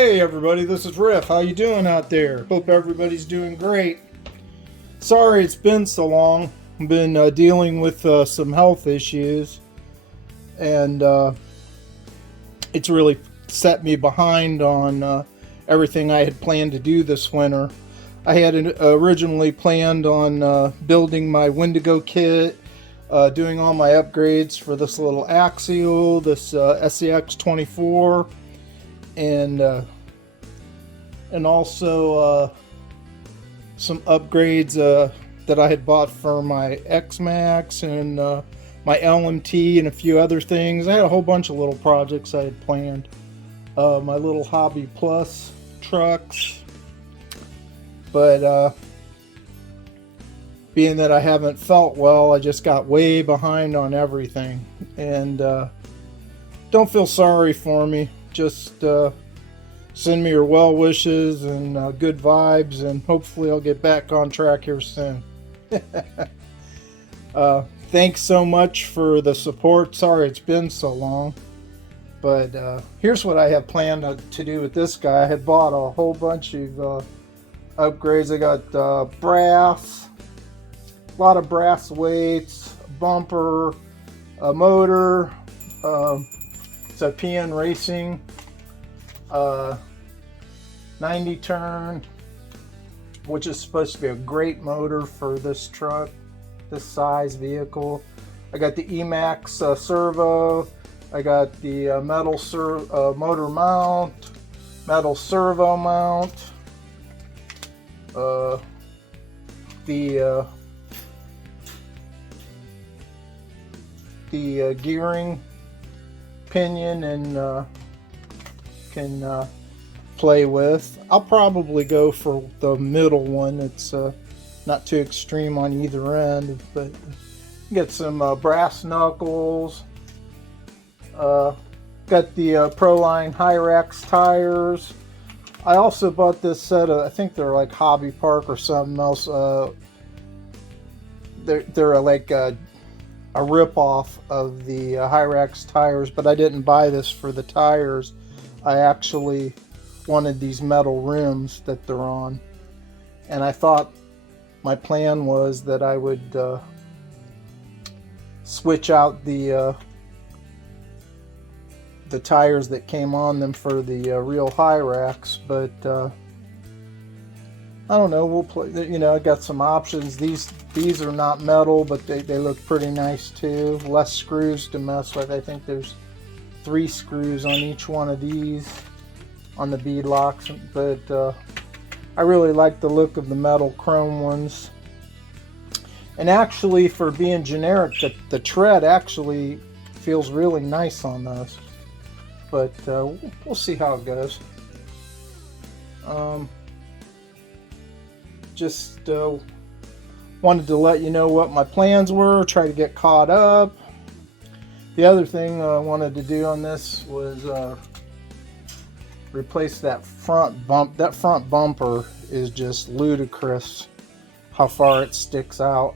Hey everybody, this is Riff. How you doing out there? Hope everybody's doing great. Sorry it's been so long. I've been dealing with some health issues, and it's really set me behind on everything I had planned to do this winter. I had originally planned on building my Wendigo kit, doing all my upgrades for this little Axial, this Scx24, and also some upgrades that I had bought for my X-Max and my LMT and a few other things. I had a whole bunch of little projects I had planned. My little Hobby Plus trucks, but being that I haven't felt well, I just got way behind on everything. And don't feel sorry for me. Just send me your well wishes and good vibes, and hopefully I'll get back on track here soon. Thanks so much for the support. Sorry it's been so long, but here's what I have planned to do with this guy. I had bought a whole bunch of upgrades. I got brass, a lot of brass weights, a bumper, a motor. It's a PN Racing 90 turn, which is supposed to be a great motor for this truck, this size vehicle. I got the Emax servo. I got the metal motor mount, metal servo mount, the gearing pinion, and can play with. I'll probably go for the middle one. It's not too extreme on either end, but get some brass knuckles. Got the Proline Hyrax tires. I also bought this set of, I think they're like Hobby Park or something else. They're like a rip-off of the Hyrax tires, but I didn't buy this for the tires. I actually wanted these metal rims that they're on, and I thought my plan was that I would switch out the tires that came on them for the real Hyrax, but I don't know, we'll play. You know, I got some options. These are not metal, but they look pretty nice too. Less screws to mess with. I think there's 3 screws on each one of these on the bead locks, but I really like the look of the metal chrome ones. And actually, for being generic, the tread actually feels really nice on those. But we'll see how it goes. Just wanted to let you know what my plans were, try to get caught up. The other thing I wanted to do on this was replace that front bump. That front bumper is just ludicrous how far it sticks out.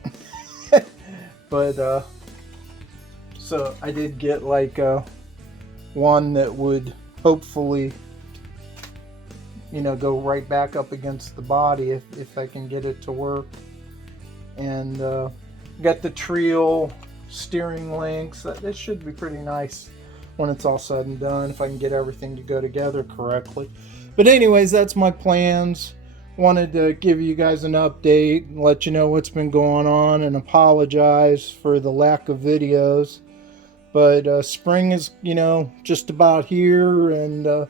But so I did get like one that would hopefully, you know, go right back up against the body if I can get it to work. And got the Trio steering links. That should be pretty nice when it's all said and done, if I can get everything to go together correctly. But anyways, that's my plans. Wanted to give you guys an update and let you know what's been going on, and apologize for the lack of videos. But spring is, you know, just about here, and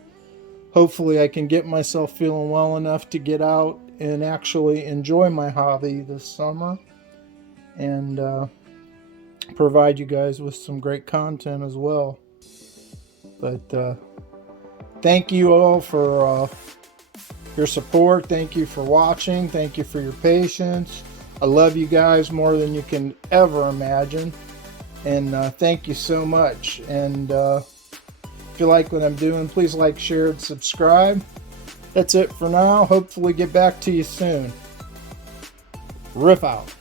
hopefully I can get myself feeling well enough to get out and actually enjoy my hobby this summer, and provide you guys with some great content as well. But thank you all for your support. Thank you for watching. Thank you for your patience. I love you guys more than you can ever imagine, and thank you so much. And if you like what I'm doing, please like, share, and subscribe. That's it for now. Hopefully get back to you soon. Riff out.